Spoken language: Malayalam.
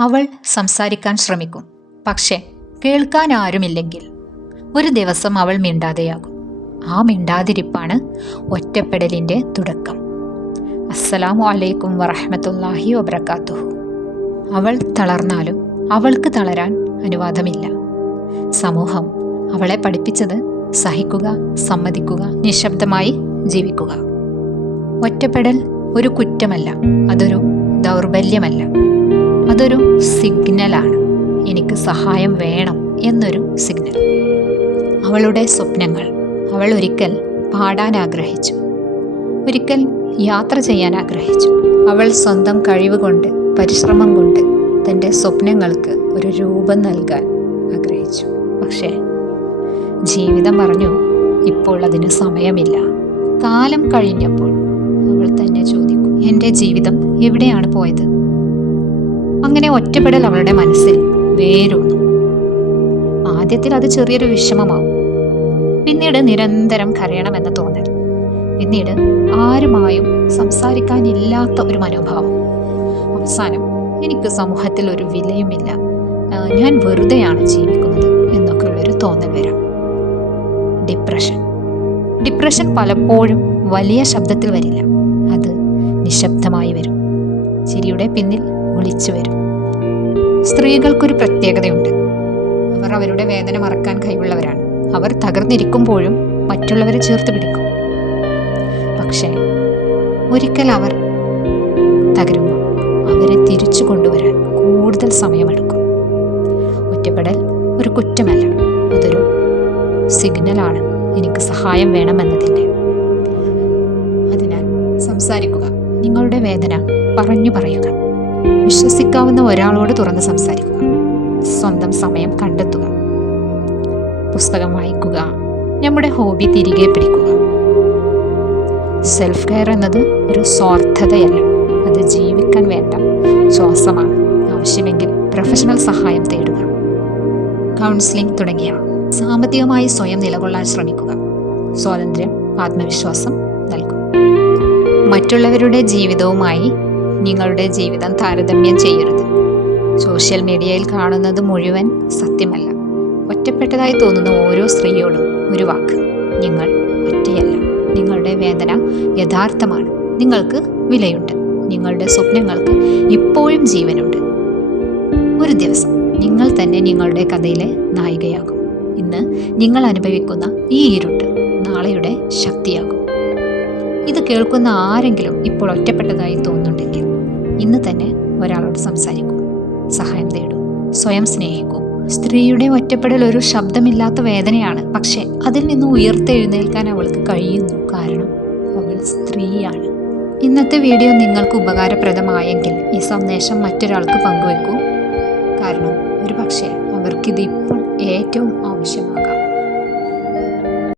അവൾ സംസാരിക്കാൻ ശ്രമിക്കും. പക്ഷേ കേൾക്കാൻ ആരുമില്ലെങ്കിൽ ഒരു ദിവസം അവൾ മിണ്ടാതെയാകും. ആ മിണ്ടാതിരിപ്പാണ് ഒറ്റപ്പെടലിന്റെ തുടക്കം. അസ്സലാമു അലൈക്കും വറഹമത്തല്ലാഹി വബർക്കാത്തുഹു അവൾ തളർന്നാലും അവൾക്ക് തളരാൻ അനുവാദമില്ല. സമൂഹം അവളെ പഠിപ്പിച്ചത് സഹിക്കുക സമ്മതിക്കുക നിശബ്ദമായി ജീവിക്കുക. ഒറ്റപ്പെടൽ ഒരു കുറ്റമല്ല അതൊരു ദൗർബല്യമല്ല. അതൊരു സിഗ്നലാണ്. എനിക്ക് സഹായം വേണം എന്നൊരു സിഗ്നൽ. അവളുടെ സ്വപ്നങ്ങൾ അവൾ ഒരിക്കൽ പാടാൻ ആഗ്രഹിച്ചു. ഒരിക്കൽ യാത്ര ചെയ്യാൻ ആഗ്രഹിച്ചു. അവൾ സ്വന്തം കഴിവ് കൊണ്ട് പരിശ്രമം കൊണ്ട് തന്റെ സ്വപ്നങ്ങൾക്ക് ഒരു രൂപം നൽകാൻ ആഗ്രഹിച്ചു. പക്ഷേ ജീവിതം പറഞ്ഞു ഇപ്പോൾ അതിന് സമയമില്ല. കാലം കഴിഞ്ഞപ്പോൾ അവൾ തന്നെ ചോദിക്കും എന്റെ ജീവിതം എവിടെയാണ് പോയത്? അങ്ങനെ ഒറ്റപ്പെടൽ അവളുടെ മനസ്സിൽ വേരൂന്നു. ആദ്യത്തിൽ അത് ചെറിയൊരു വിഷമമാവും. പിന്നീട് നിരന്തരം കരയണമെന്ന് തോന്നൽ. പിന്നീട് ആരുമായും സംസാരിക്കാനില്ലാത്ത ഒരു മനോഭാവം. അവസാനം എനിക്ക് സമൂഹത്തിൽ ഒരു വിലയുമില്ല. ഞാൻ വെറുതെയാണ് ജീവിക്കുന്നത് എന്നൊക്കെയുള്ളൊരു തോന്നൽ വരാം. ഡിപ്രഷൻ. ഡിപ്രഷൻ പലപ്പോഴും വലിയ ശബ്ദത്തിൽ വരില്ല. അത് നിശബ്ദമായി വരും. ചിരിയുടെ പിന്നിൽ ഒളിച്ചു വരും. സ്ത്രീകൾക്കൊരു പ്രത്യേകതയുണ്ട്. അവർ അവരുടെ വേദന മറക്കാൻ കഴിവുള്ളവരാണ്. അവർ തകർന്നിരിക്കുമ്പോഴും മറ്റുള്ളവരെ ചേർത്ത് പിടിക്കും. പക്ഷേ ഒരിക്കൽ അവർ തകരുമ്പോൾ അവരെ തിരിച്ചു കൊണ്ടുവരാൻ കൂടുതൽ സമയമെടുക്കും. ഒറ്റപ്പെടൽ ഒരു കുറ്റമല്ല. അതൊരു സിഗ്നലാണ്. എനിക്ക് സഹായം വേണമെന്നതിന്റെ. അതിനാൽ സംസാരിക്കുക. നിങ്ങളുടെ വേദന പറഞ്ഞു പറയുക. വിശ്വസിക്കാവുന്ന ഒരാളോട് തുറന്ന് സംസാരിക്കുക. സ്വന്തം സമയം കണ്ടെത്തുക. പുസ്തകം വായിക്കുക. നമ്മുടെ ഹോബി തിരികെ പിടിക്കുക. സെൽഫ് കെയർ എന്നത് ഒരു സ്വാർത്ഥതയല്ല. അത് ജീവിക്കാൻ വേണ്ട. ശ്വാസമാണ് ആവശ്യമെങ്കിൽ പ്രൊഫഷണൽ സഹായം തേടുക. കൗൺസിലിംഗ് തുടങ്ങിയവ. സാമ്പത്തികമായി സ്വയം നിലകൊള്ളാൻ ശ്രമിക്കുക. സ്വാതന്ത്ര്യം ആത്മവിശ്വാസം നൽകും മറ്റുള്ളവരുടെ ജീവിതവുമായി നിങ്ങളുടെ ജീവിതം താരതമ്യം ചെയ്യരുത്. സോഷ്യൽ മീഡിയയിൽ കാണുന്നത് മുഴുവൻ സത്യമല്ല. ഒറ്റപ്പെട്ടതായി തോന്നുന്ന ഓരോ സ്ത്രീയോടും ഒരു വാക്ക്. നിങ്ങൾ ഒറ്റയല്ല. നിങ്ങളുടെ വേദന യഥാർത്ഥമാണ്. നിങ്ങൾക്ക് വിലയുണ്ട്. നിങ്ങളുടെ സ്വപ്നങ്ങൾക്ക് ഇപ്പോഴും ജീവനുണ്ട്. ഒരു ദിവസം നിങ്ങൾ തന്നെ നിങ്ങളുടെ കഥയിലെ നായികയാകും. ഇന്ന് നിങ്ങൾ അനുഭവിക്കുന്ന ഈ ഇരുട്ട് നാളെയുടെ ശക്തിയാകും. ഇത് കേൾക്കുന്ന ആരെങ്കിലും ഇപ്പോൾ ഒറ്റപ്പെട്ടതായി തോന്നുന്നുണ്ടെങ്കിൽ ഇന്ന് തന്നെ ഒരാളോട് സംസാരിക്കൂ. സഹായം തേടൂ. സ്വയം സ്നേഹിക്കൂ. സ്ത്രീയുടെ ഒറ്റപ്പെടൽ ഒരു ശബ്ദമില്ലാത്ത വേദനയാണ്. പക്ഷേ അതിൽ നിന്ന് ഉയർത്തെഴുന്നേൽക്കാൻ അവൾക്ക് കഴിയുന്നു. കാരണം അവൾ സ്ത്രീയാണ്. ഇന്നത്തെ വീഡിയോ നിങ്ങൾക്ക് ഉപകാരപ്രദമായെങ്കിൽ ഈ സന്ദേശം മറ്റൊരാൾക്ക് പങ്കുവെക്കൂ. കാരണം ഒരു പക്ഷേ അവർക്കിത് ഇപ്പോൾ ഏറ്റവും ആവശ്യമാണ്.